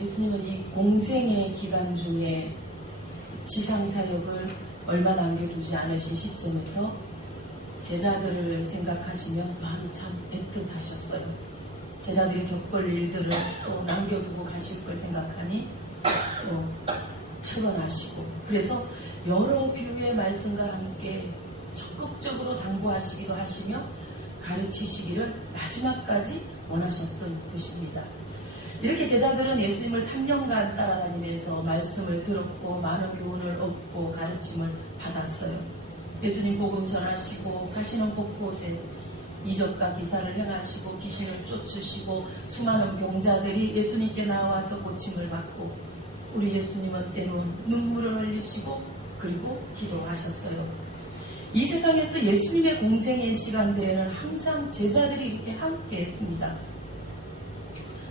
예수님은 이 공생의 기간 중에 지상사역을 얼마 남겨두지 않으신 시점에서 제자들을 생각하시며 마음이 참 애틋하셨어요. 제자들이 겪을 일들을 또 남겨두고 가실 걸 생각하니 또 측은하시고, 그래서 여러 비유의 말씀과 함께 적극적으로 당부하시기도 하시며 가르치시기를 마지막까지 원하셨던 것입니다. 이렇게 제자들은 예수님을 3년간 따라다니면서 말씀을 들었고 많은 교훈을 얻고 가르침을 받았어요. 예수님 복음 전하시고 가시는 곳곳에 이적과 기사를 행하시고 귀신을 쫓으시고 수많은 병자들이 예수님께 나와서 고침을 받고, 우리 예수님은 때론 눈물을 흘리시고 그리고 기도하셨어요. 이 세상에서 예수님의 공생의 시간들에는 항상 제자들이 이렇게 함께 했습니다.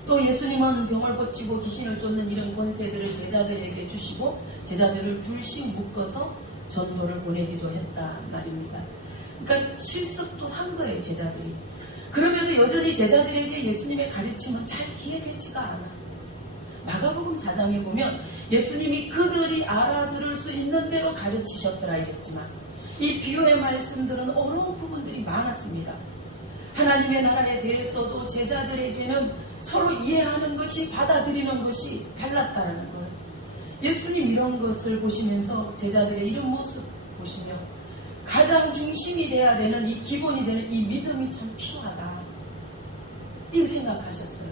또 예수님은 병을 고치고 귀신을 쫓는 이런 권세들을 제자들에게 주시고 제자들을 둘씩 묶어서 전도를 보내기도 했다 말입니다. 그러니까 실습도 한 거예요, 제자들이. 그럼에도 여전히 제자들에게 예수님의 가르침은 잘 이해되지가 않아요. 마가복음 4장에 보면 예수님이 그들이 알아들을 수 있는 대로 가르치셨더라 이랬지만 이 비유의 말씀들은 어려운 부분들이 많았습니다. 하나님의 나라에 대해서도 제자들에게는 서로 이해하는 것이, 받아들이는 것이 달랐다는 거예요. 예수님 이런 것을 보시면서 제자들의 이런 모습 보시며 가장 중심이 돼야 되는, 이 기본이 되는 이 믿음이 참 필요하다, 이렇게 생각하셨어요.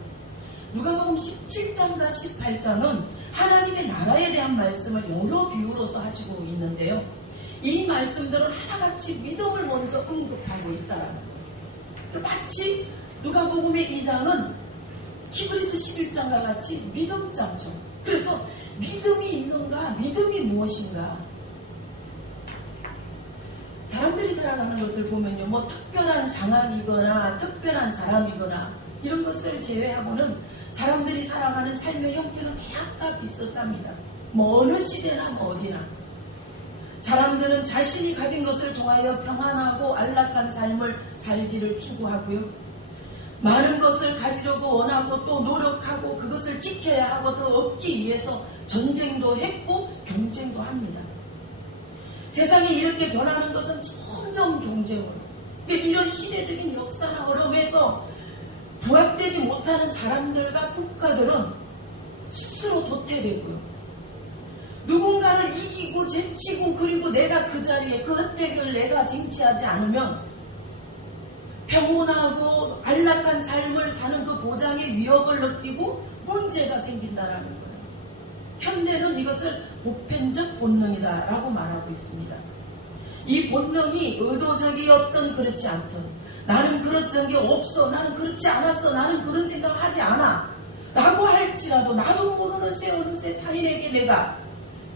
누가복음 17장과 18장은 하나님의 나라에 대한 말씀을 여러 비유로서 하시고 있는데요, 이 말씀들은 하나같이 믿음을 먼저 언급하고 있다라는 거예요. 마치 누가복음의 2장은 히브리서 11장과 같이 믿음장죠. 그래서 믿음이 있는가, 믿음이 무엇인가. 사람들이 살아가는 것을 보면요, 뭐 특별한 상황이거나 특별한 사람이거나 이런 것을 제외하고는 사람들이 살아가는 삶의 형태는 대략 다 비슷합니다. 뭐 어느 시대나 뭐 어디나 사람들은 자신이 가진 것을 통하여 평안하고 안락한 삶을 살기를 추구하고요, 많은 것을 가지려고 원하고 또 노력하고 그것을 지켜야 하고 더 얻기 위해서 전쟁도 했고 경쟁도 합니다. 세상이 이렇게 변하는 것은 점점 경쟁으로, 이런 시대적인 역사나 흐름에서 부합되지 못하는 사람들과 국가들은 스스로 도태되고요, 누군가를 이기고 제치고 그리고 내가 그 자리에 그 혜택을 내가 쟁취하지 않으면 평온하고 안락한 삶을 사는 그 보장의 위협을 느끼고 문제가 생긴다라는 거예요. 현대는 이것을 보편적 본능이다라고 말하고 있습니다. 이 본능이 의도적이었던 그렇지 않던, 나는 그런 적이 없어, 나는 그렇지 않았어, 나는 그런 생각 하지 않아 라고 할지라도 나도 모르는 새 어느 새 타인에게 내가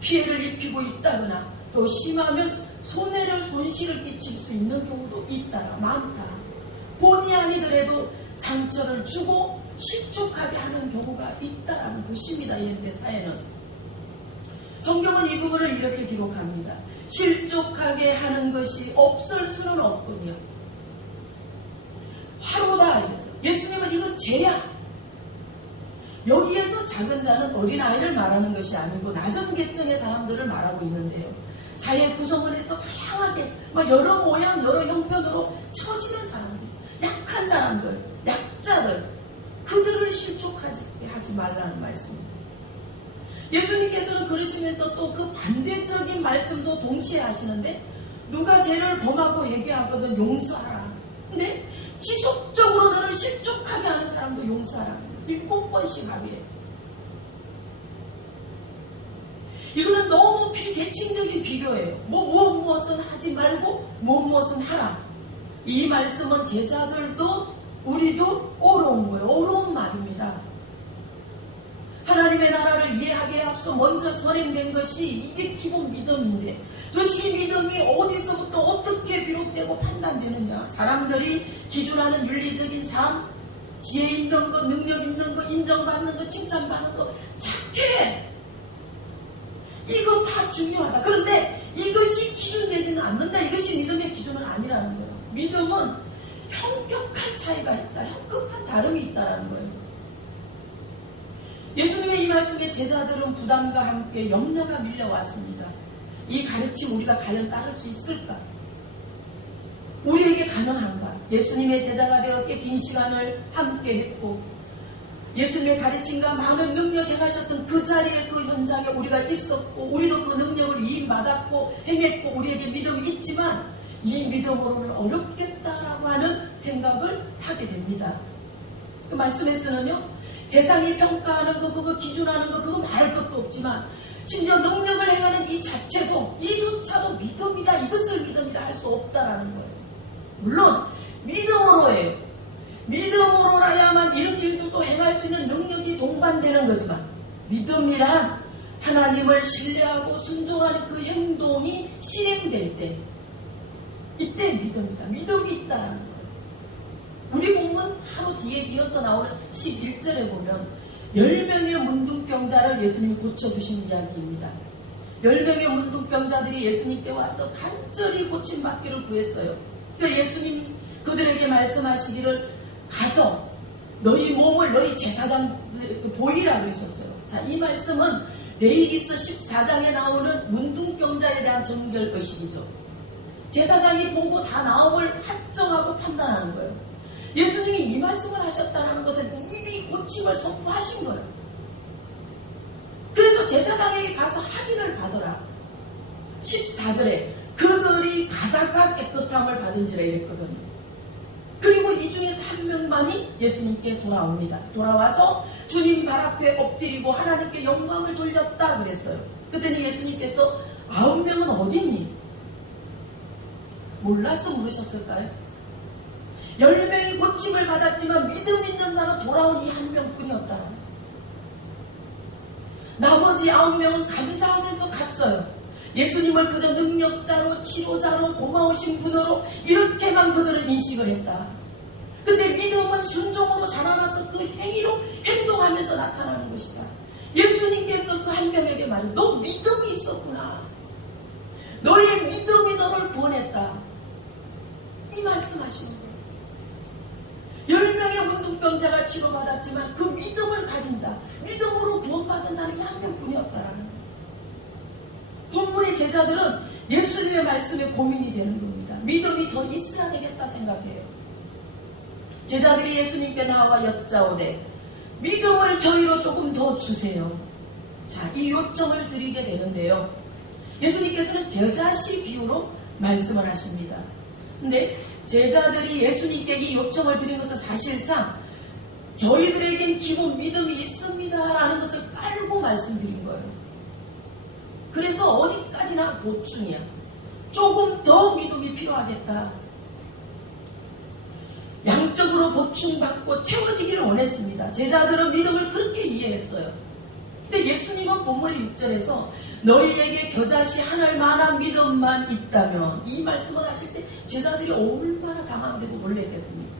피해를 입히고 있다거나 또 심하면 손실을 끼칠 수 있는 경우도 있다라, 많다. 본의 아니더라도 상처를 주고 실족하게 하는 경우가 있다라는 것입니다. 현대 사회는. 성경은 이 부분을 이렇게 기록합니다. 실족하게 하는 것이 없을 수는 없군요. 화로다 이랬어요. 예수님은 이거 죄야. 여기에서 작은 자는 어린아이를 말하는 것이 아니고 낮은 계층의 사람들을 말하고 있는데요, 사회 구성원에서 다양하게 여러 모양 여러 형편으로 처지는 사람들, 약한 사람들, 약자들, 그들을 실족하지 말라는 말씀입니다. 예수님께서는 그러시면서 또 그 반대적인 말씀도 동시에 하시는데, 누가 죄를 범하고 회개하거든 용서하라. 근데 지속적으로 너를 실족하게 하는 사람도 용서하라. 7번씩 하게. 이것은 너무 비대칭적인 비교예요. 무엇은 하지 말고 무엇은 하라. 이 말씀은 제자들도 우리도 어려운 거예요. 어려운 말입니다. 하나님의 나라를 이해하기에 앞서 먼저 선행된 것이 이게 기본 믿음인데, 도대체 이 믿음이 어디서부터 어떻게 비롯되고 판단되느냐. 사람들이 기준하는 윤리적인 삶, 지혜 있는 것, 능력 있는 것, 인정받는 것, 칭찬받는 것, 착해. 이거 다 중요하다. 그런데 이것이 기준되지는 않는다. 이것이 믿음의 기준은 아니라는 거예요. 믿음은 현격한 차이가 있다. 현격한 다름이 있다는 거예요. 예수님의 이 말씀에 제자들은 부담과 함께 염려가 밀려왔습니다. 이 가르침 우리가 과연 따를 수 있을까? 우리에게 가능한가? 예수님의 제자가 되어 꽤 긴 시간을 함께 했고 예수님의 가르침과 많은 능력 행하셨던 그 자리에 그 현장에 우리가 있었고 우리도 그 능력을 이임받았고 행했고 우리에게 믿음이 있지만 이 믿음으로는 어렵겠다라고 하는 생각을 하게 됩니다. 그 말씀에서는요, 세상이 평가하는 거, 그거 기준하는 거, 그거 말할 것도 없지만 심지어 능력을 행하는 이 자체도 이조차도 믿음이다, 이것을 믿음이라 할 수 없다라는 거예요. 물론 믿음으로예요. 믿음으로라야만 이런 일들도 행할 수 있는 능력이 동반되는 거지만 믿음이란 하나님을 신뢰하고 순종하는 그 행동이 실행될 때 이때 믿음이다. 믿음이 있다라는 거예요. 우리 본문 바로 뒤에 이어서 나오는 11절에 보면 10명의 문둥병자를 예수님이 고쳐주신 이야기입니다. 10명의 문둥병자들이 예수님께 와서 간절히 고침받기를 구했어요. 그러니까 예수님 그들에게 말씀하시기를 가서 너희 몸을 너희 제사장 보이라 그러셨어요. 자, 이 말씀은 레위기서 14장에 나오는 문둥병자에 대한 정결의식이죠. 제사장이 보고 다 나음을 확정하고 판단하는 거예요. 예수님이 이 말씀을 하셨다는 것은 이미 고침을 선포하신 거예요. 그래서 제사장에게 가서 확인을 받으라. 14절에 그들이 가다가 깨끗함을 받은지라 이랬거든요. 그리고 이 중에서 한 명만이 예수님께 돌아옵니다. 돌아와서 주님 발 앞에 엎드리고 하나님께 영광을 돌렸다 그랬어요. 그랬더니 예수님께서 9명은 어디니? 몰라서 물으셨을까요? 10명이 고침을 받았지만 믿음 있는 자는 돌아온 이 한 명뿐이었다. 나머지 9명은 감사하면서 갔어요. 예수님을 그저 능력자로, 치료자로, 고마우신 분으로 이렇게만 그들은 인식을 했다. 근데 믿음은 순종으로 자라나서 그 행위로 행동하면서 나타나는 것이다. 예수님께서 그 한 명에게 말해, 너 믿음이 있었구나. 너의 믿음이 너를 구원했다. 이 말씀하시는 거예요. 10명의 문둥병자가 치료받았지만 그 믿음을 가진 자, 믿음으로 구원받은 자는 이 한 명뿐이었다라는 거예요. 본문의 제자들은 예수님의 말씀에 고민이 되는 겁니다. 믿음이 더 있어야 되겠다 생각해요. 제자들이 예수님께 나와 여짜오되 믿음을 저희로 조금 더 주세요. 자, 이 요청을 드리게 되는데요. 예수님께서는 겨자씨 비유로 말씀을 하십니다. 근데 제자들이 예수님께 이 요청을 드린 것은 사실상 저희들에겐 기본 믿음이 있습니다 라는 것을 깔고 말씀드린 거예요. 그래서 어디까지나 보충이야. 조금 더 믿음이 필요하겠다. 양적으로 보충받고 채워지기를 원했습니다. 제자들은 믿음을 그렇게 이해했어요. 근데 예수님은 본문의 6절에서 너희에게 겨자씨 한 알만한 믿음만 있다면, 이 말씀을 하실 때 제자들이 얼마나 당황되고 놀랬겠습니까?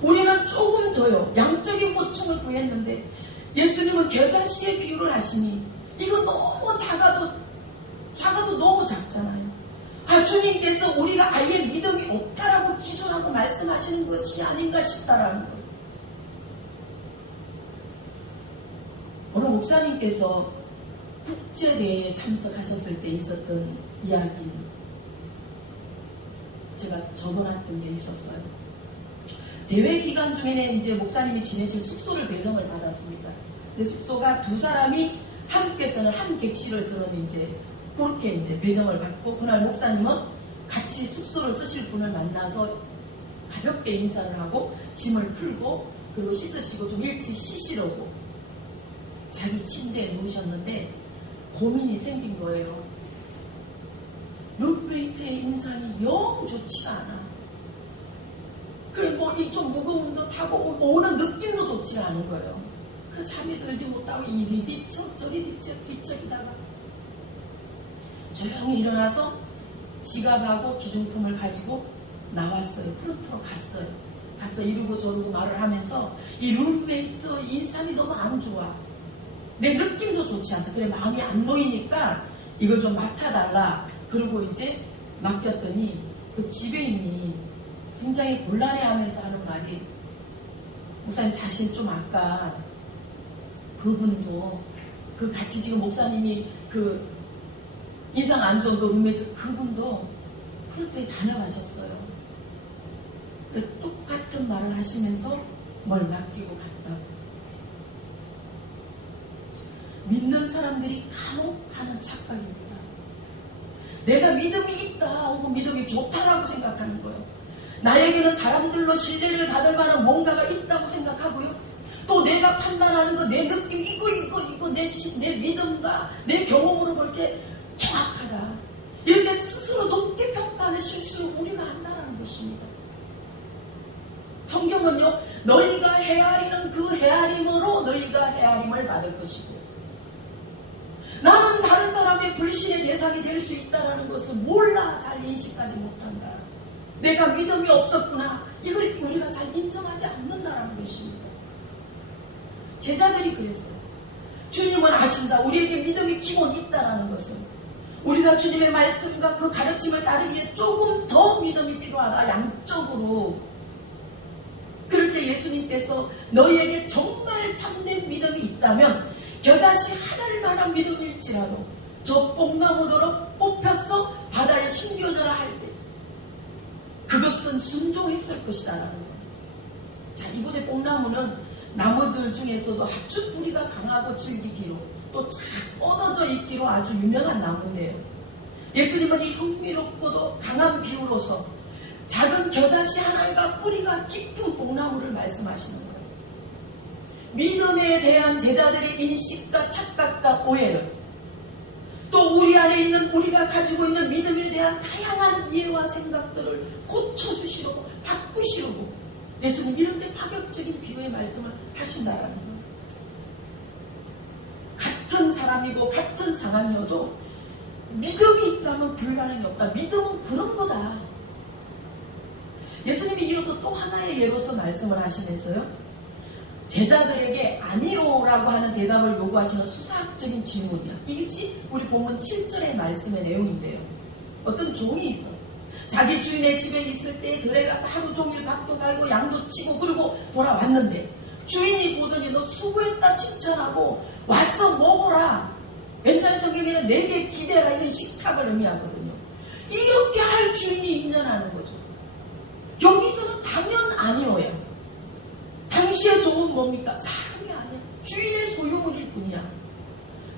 우리는 조금 더요, 양적인 보충을 구했는데 예수님은 겨자씨의 비유를 하시니 이거 너무 작아도 너무 작잖아요. 주님께서 우리가 아예 믿음이 없다라고 기준하고 말씀하시는 것이 아닌가 싶다라는 거예요. 어느 목사님께서 국제대회에 참석하셨을 때 있었던 이야기, 제가 적어놨던 게 있었어요. 대회 기간 중에는 이제 목사님이 지내실 숙소를 배정을 받았습니다. 근데 숙소가 두 사람이 함께 쓰는 한 객실에서는 이제 그렇게 이제 배정을 받고, 그날 목사님은 같이 숙소를 쓰실 분을 만나서 가볍게 인사를 하고 짐을 풀고 그리고 씻으시고 좀 일찍 쉬시려고 자기 침대에 누우셨는데 고민이 생긴 거예요. 룸메이트의 인상이 영 좋지가 않아. 좀 무거운 듯 하고 오는 느낌도 좋지가 않은 거예요. 그 잠이 들지 못하고 이리 뒤척 저리 뒤척이다가 조용히 일어나서 지갑하고 기중품을 가지고 나왔어요. 프론트로 갔어요. 가서 이러고 저러고 말을 하면서 이 룸메이트 인상이 너무 안 좋아. 내 느낌도 좋지 않다. 그래, 마음이 안 놓이니까 이걸 좀 맡아달라. 그리고 이제 맡겼더니 그 지배인이 굉장히 곤란해하면서 하는 말이, 목사님 사실 좀 아까 그분도 그 같이 지금 목사님이 그 인상 안 좋은 그 룸메이트 그분도 프로트에 다녀가셨어요. 똑같은 말을 하시면서 뭘 맡기고 갔다고. 믿는 사람들이 간혹 하는 착각입니다. 내가 믿음이 있다 혹은 믿음이 좋다라고 생각하는 거예요. 나에게는 사람들로 신뢰를 받을 만한 뭔가가 있다고 생각하고요. 또 내가 판단하는 거, 내 느낌, 이거 내 믿음과 내 경험으로 볼 때 정확하다. 이렇게 스스로 높게 평가하는 실수를 우리가 한다는 것입니다. 성경은요, 너희가 헤아리는 그 헤아림으로 너희가 헤아림을 받을 것이고, 나는 다른 사람의 불신의 대상이 될 수 있다는 것을 몰라 잘 인식하지 못한다. 내가 믿음이 없었구나. 이걸 우리가 잘 인정하지 않는다는 것입니다. 제자들이 그랬어요. 주님은 아신다. 우리에게 믿음이 기본 있다는 것을. 우리가 주님의 말씀과 그 가르침을 따르기에 조금 더 믿음이 필요하다. 양적으로. 그럴 때 예수님께서 너희에게 정말 참된 믿음이 있다면 겨자씨 하나를 만한 믿음일지라도 저 뽕나무더러 뽑혀서 바다에 심겨져라 할 때 그것은 순종했을 것이다 라는 거예요. 자, 이곳의 뽕나무는 나무들 중에서도 아주 뿌리가 강하고 질기기로 또 잘 뻗어져 있기로 아주 유명한 나무인데요. 예수님은 이 흥미롭고도 강한 비유로서 작은 겨자씨 하나가 뿌리가 깊은 뽕나무를 말씀하시는 거예요. 믿음에 대한 제자들의 인식과 착각과 오해를, 또 우리 안에 있는 우리가 가지고 있는 믿음에 대한 다양한 이해와 생각들을 고쳐주시려고 바꾸시려고 예수님 이런데 파격적인 비유의 말씀을 하신다라는 거예요. 같은 사람이고 같은 상황이어도 믿음이 있다면 불가능이 없다. 믿음은 그런 거다. 예수님이 이어서 또 하나의 예로서 말씀을 하시면서요, 제자들에게 아니요라고 하는 대답을 요구하시는 수사학적인 질문이야. 이것이 우리 본문 7절의 말씀의 내용인데요. 어떤 종이 있었어. 자기 주인의 집에 있을 때 들에 가서 하루 종일 밭도 갈고 양도 치고 그리고 돌아왔는데 주인이 보더니 너 수고했다 칭찬하고 와서 먹어라. 옛날 성경에는 내게 기대라 이런 식탁을 의미하거든요. 이렇게 할 주인이 있냐는 거죠. 여기서는 당연 아니오야. 당시의 종은 뭡니까? 사람이 아니야. 주인의 소유물일 뿐이야.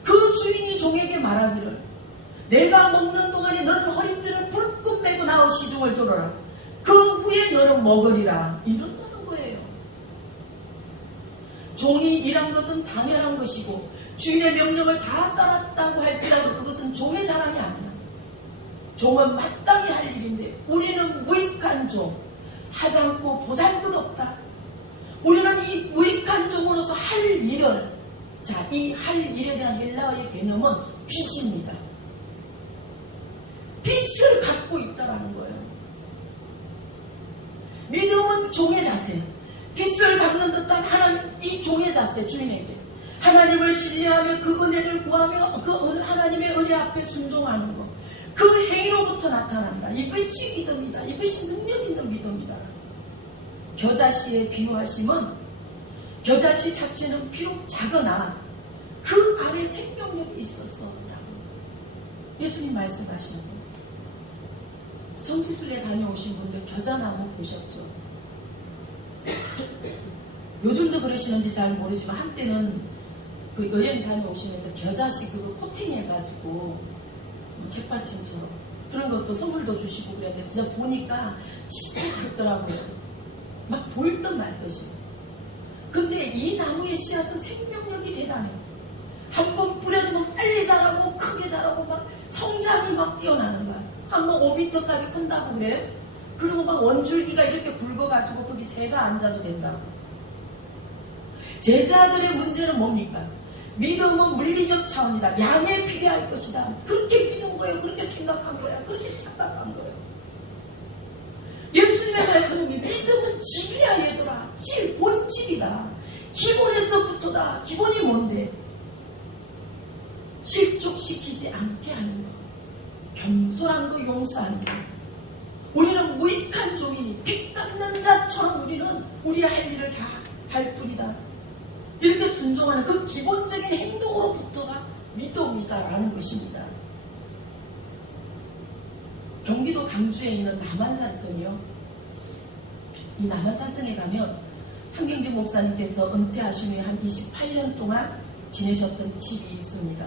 그 주인이 종에게 말하기를 내가 먹는 동안에 너는 허리띠를 불끈 매고 나와 시중을 들어라. 그 후에 너는 먹으리라. 이런다는 거예요. 종이 일한 것은 당연한 것이고 주인의 명령을 다 따랐다고 할지라도 그것은 종의 자랑이 아니야. 종은 마땅히 할 일인데 우리는 무익한 종, 하지 않고 보잘것없다. 우리는 이 무익한 종으로서 할 일을, 자, 이 할 일에 대한 헬라어의 개념은 빚입니다. 빚을 갖고 있다라는 거예요. 믿음은 종의 자세, 빚을 갚는 듯한 하나님, 이 종의 자세, 주인에게 하나님을 신뢰하며 그 은혜를 구하며 그 하나님의 은혜 앞에 순종하는 것, 그 행위로부터 나타난다. 이것이 믿음이다. 이것이 능력 있는 믿음이다. 겨자씨의 비유하심은 겨자씨 자체는 비록 작으나 그 안에 생명력이 있었어 라고 예수님 말씀하시는 거예요. 성지순례 다녀오신 분들 겨자나무 보셨죠? 요즘도 그러시는지 잘 모르지만 한때는 그 여행 다녀오시면서 겨자씨 그거 코팅해가지고 책받침처럼 그런 것도 선물도 주시고 그랬는데 진짜 보니까 진짜 작더라고요. 막 보일 듯 말 듯이. 근데 이 나무의 씨앗은 생명력이 대단해요. 한번 뿌려지면 빨리 자라고 크게 자라고 막 성장이 막 뛰어나는 거야. 한번 5m까지 큰다고 그래요. 그리고 막 원줄기가 이렇게 굵어가지고 거기 새가 앉아도 된다고. 제자들의 문제는 뭡니까? 믿음은 물리적 차원이다. 양에 필요할 것이다. 그렇게 믿은 거예요. 그렇게 생각한 거야. 그렇게 착각한 거예요. 예수님의 말씀은 믿음은 집이야 얘들아. 집, 본집이다. 기본에서부터다. 기본이 뭔데? 실족시키지 않게 하는 것, 겸손한 거 용서하는 것. 우리는 무익한 종이니 빚 갚는 자처럼 우리는 우리 할 일을 다 할 뿐이다. 이렇게 순종하는 그 기본적인 행동으로부터가 믿음이다라는 것입니다. 경기도 강주에 있는 남한산성이요. 이 남한산성에 가면 한경주 목사님께서 은퇴하신 후에 한 28년 동안 지내셨던 집이 있습니다.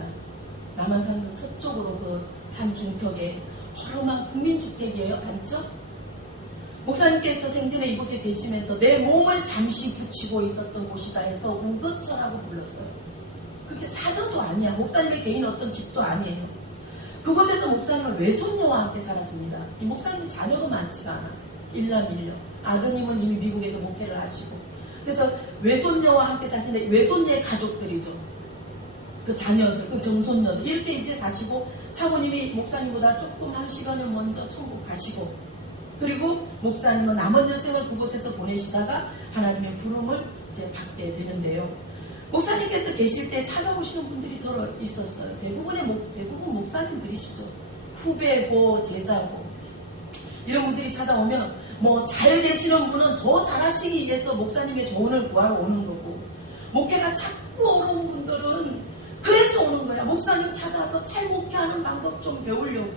남한산 서쪽으로 그 산 중턱에 허름한 국민주택이에요. 단층. 목사님께서 생전에 이곳에 계시면서 내 몸을 잠시 붙이고 있었던 곳이다 해서 우거처라고 불렀어요. 그게 사저도 아니야. 목사님의 개인 어떤 집도 아니에요. 그곳에서 목사님은 외손녀와 함께 살았습니다. 이 목사님은 자녀도 많지가 않아. 일남일녀. 아드님은 이미 미국에서 목회를 하시고. 그래서 외손녀와 함께 사시는데 외손녀의 가족들이죠. 그 자녀들, 그 정손녀들 이렇게 이제 사시고 사모님이 목사님보다 조금 한 시간을 먼저 천국 가시고 그리고 목사님은 남은 여생을 그곳에서 보내시다가 하나님의 부름을 이제 받게 되는데요. 목사님께서 계실 때 찾아오시는 분들이 더 있었어요. 대부분 목사님들이시죠. 후배고 제자고 이런 분들이 찾아오면 뭐 잘 되시는 분은 더 잘하시기 위해서 목사님의 조언을 구하러 오는 거고 목회가 자꾸 어려운 분들은 그래서 오는 거야. 목사님 찾아와서 잘 목회하는 방법 좀 배우려고.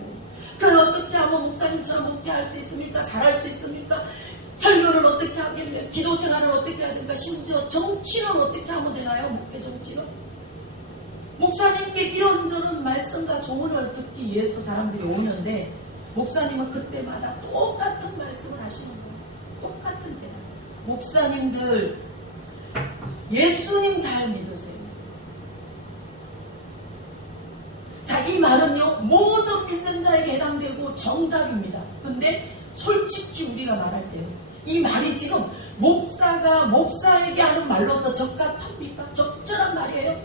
그걸 어떻게 하면 목사님처럼 목회할 수 있습니까? 잘할 수 있습니까? 설교를 어떻게 하겠냐? 기도 생활을 어떻게 해야 됩니까? 심지어 정치는 어떻게 하면 되나요? 목회 정치는? 목사님께 이런저런 말씀과 조언을 듣기 위해서 사람들이 오는데 목사님은 그때마다 똑같은 말씀을 하시는 거예요. 똑같은 대답. 목사님들 예수님 잘 믿으세요. 자, 이 말은요 모든 믿는 자에게 해당되고 정답입니다. 근데 솔직히 우리가 말할 때요 이 말이 지금 목사가 목사에게 하는 말로서 적합합니까? 적절한 말이에요?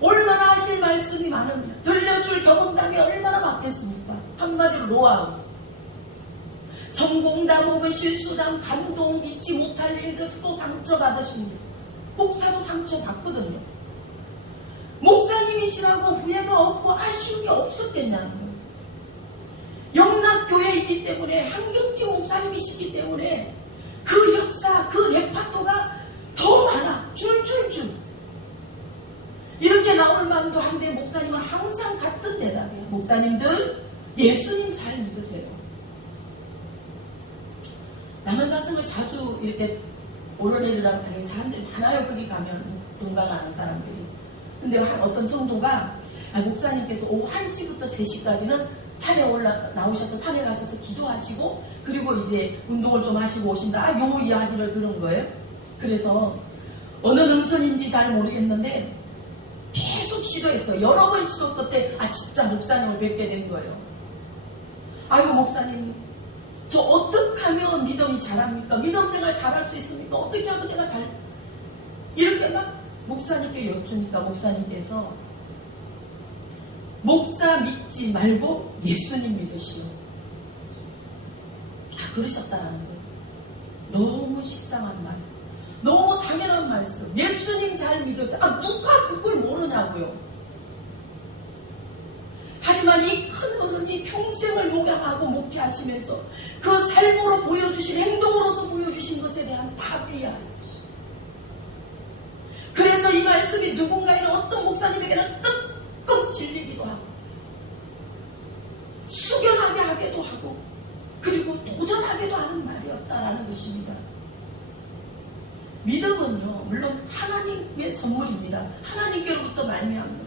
얼마나 하실 말씀이 많으면 들려줄 경험담이 얼마나 많겠습니까? 한마디로 노하우 성공담 혹은 실수담 감동 잊지 못할 일들 또 상처받으신 일 목사도 상처받거든요. 목사님이시라고 후회가 없고 아쉬운 게 없었겠냐는 거예요. 영락교회에 있기 때문에 한경지 목사님이시기 때문에 그 역사 그 레파토가 더 많아. 줄줄줄 이렇게 나올 만도 한데 목사님은 항상 같은 대답이에요. 목사님들 예수님 잘 믿으세요. 남한산성을 자주 이렇게 오르내리라고 다니는 사람들이 많아요. 거기 가면 등반하는 사람들이. 근데 어떤 성도가 목사님께서 오후 1시부터 3시까지는 산에 나오셔서 산에 가셔서 기도하시고 그리고 이제 운동을 좀 하시고 오신다. 요 이야기를 들은 거예요. 그래서 어느 능선인지 잘 모르겠는데 계속 시도했어요. 여러 번 시도 끝에 진짜 목사님을 뵙게 된 거예요. 아이고 목사님 저 어떻게 하면 믿음이 잘합니까? 믿음 생활 잘할 수 있습니까? 어떻게 하면 제가 잘 이렇게 막 목사님께 여쭈니까 목사님께서 목사 믿지 말고 예수님 믿으시오. 그러셨다라는 거예요. 너무 식상한 말, 너무 당연한 말씀. 예수님 잘 믿으세요. 누가 그걸 모르냐고요. 하지만 이 큰 어른이 평생을 목양하고 목회하시면서 그 삶으로 보여주신 행동으로서 보여주신 것에 대한 답이야. 그래서 이 말씀이 누군가에는 어떤 목사님에게는 뜨끔 질리기도 하고 숙연하게 하기도 하고 그리고 도전하기도 하는 말이었다라는 것입니다. 믿음은요 물론 하나님의 선물입니다. 하나님께로부터 말미암은 거.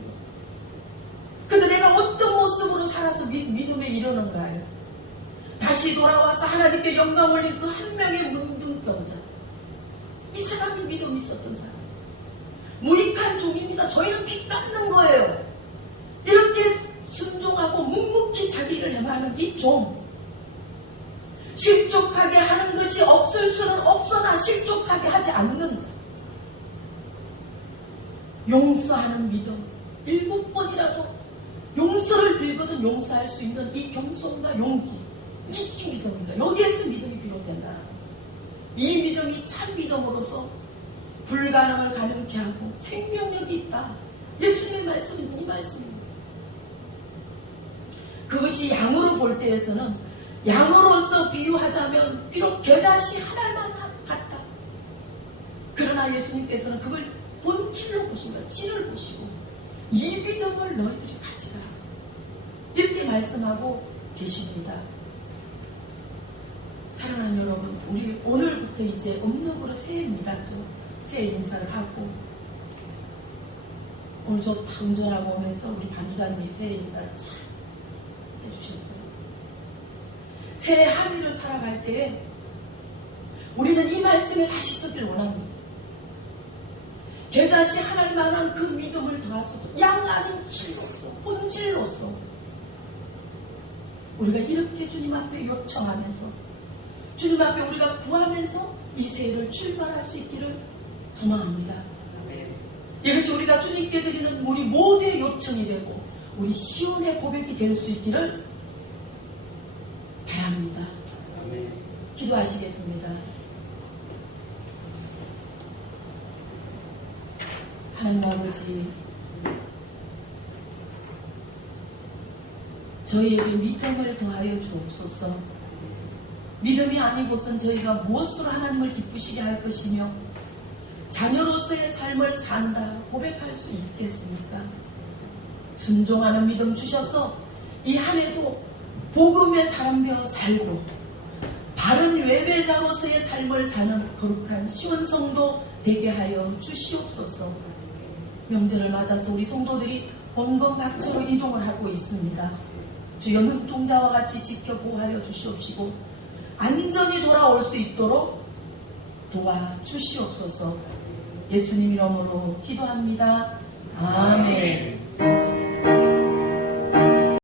근데 내가 어떤 모습으로 살아서 믿음에 이르는가요? 다시 돌아와서 하나님께 영광 올린 그 한 명의 문둥병자. 이 사람이 믿음이 있었던 사람. 무익한 종입니다. 저희는 피 깎는 거예요. 이렇게 순종하고 묵묵히 자기를 행하는 이 종. 실족하게 하는 것이 없을 수는 없으나 실족하게 하지 않는 자. 용서하는 믿음. 7번이라도 용서를 빌거든 용서할 수 있는 이 겸손과 용기. 이 믿음입니다. 여기에서 믿음이 비롯된다. 이 믿음이 참 믿음으로서 불가능을 가능케 하고 생명력이 있다. 예수님의 말씀은 이 말씀입니다. 그것이 양으로 볼 때에서는 양으로서 비유하자면 비록 겨자씨 하나만 같다. 그러나 그러나 예수님께서는 그걸 본질로 보신 거예요. 질을 보시고 이 믿음을 너희들이 가지라 이렇게 말씀하고 계십니다. 사랑하는 여러분, 우리 오늘부터 이제 음력으로 새해입니다. 새해 인사를 하고 오늘 저 다 운전하고 오면서 우리 반주자님이 새해 인사를 잘 해주셨어요. 새해 한 해를 살아갈 때에 우리는 이 말씀에 다시 쓰길 원합니다. 겨자씨 하나님 만한 그 믿음을 더하소서 양아는 질로서 본질로서 우리가 이렇게 주님 앞에 요청하면서 주님 앞에 우리가 구하면서 이 새해를 출발할 수 있기를 소망합니다. 이것이 우리가 주님께 드리는 우리 모두의 요청이 되고 우리 시온의 고백이 될 수 있기를 바랍니다. 기도하시겠습니다. 하나님 아버지, 저희에게 믿음을 더하여 주옵소서. 믿음이 아니고선 저희가 무엇으로 하나님을 기쁘시게 할 것이며 자녀로서의 삶을 산다 고백할 수 있겠습니까? 순종하는 믿음 주셔서 이 한 해도 복음의 사람 되어 살고 바른 외배자로서의 삶을 사는 거룩한 시온 성도 되게 하여 주시옵소서. 명절을 맞아서 우리 성도들이 원건각처로 이동을 하고 있습니다. 주여 눈동자와 같이 지켜 보호하여 주시옵시고 안전히 돌아올 수 있도록 도와주시옵소서. 예수님 이름으로 기도합니다. 아멘.